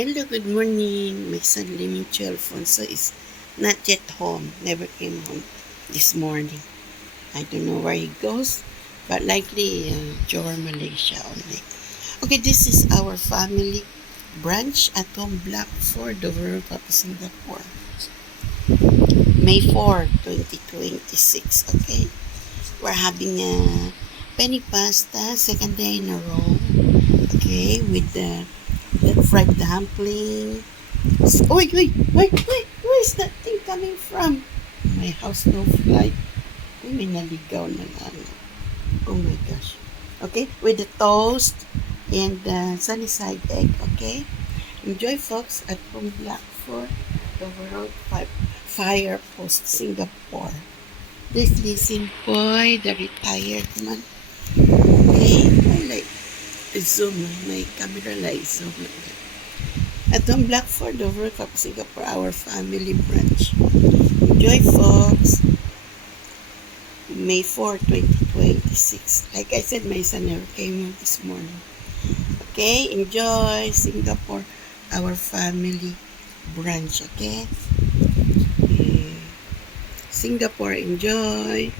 Hello, good morning. My son Limincho Alfonso is not yet home. Never came home this morning. I don't know where he goes, but likely Johor, Malaysia only. Okay, this is our family branch at home block 4, Dover, Singapore. May 4, 2026. Okay, we're having a penny pasta, second day in a row. Okay, with the fried dumpling. Wait, wait, wait, wait. Where is that thing coming from? My house no fly. Uy, may naligaw na lang. Oh my gosh. Okay, with the toast and the sunny side egg. Okay, enjoy, folks, at home block 4, the World Fire Post, Singapore. This listen, boy, the retired man. Okay, I like zoom. My camera like zoom. At home block 4, the World Cup Singapore, our family branch. Enjoy, folks. May 4, 2026. Like I said, my son never came home this morning. Okay, enjoy Singapore, our family branch. Okay, Singapore, enjoy.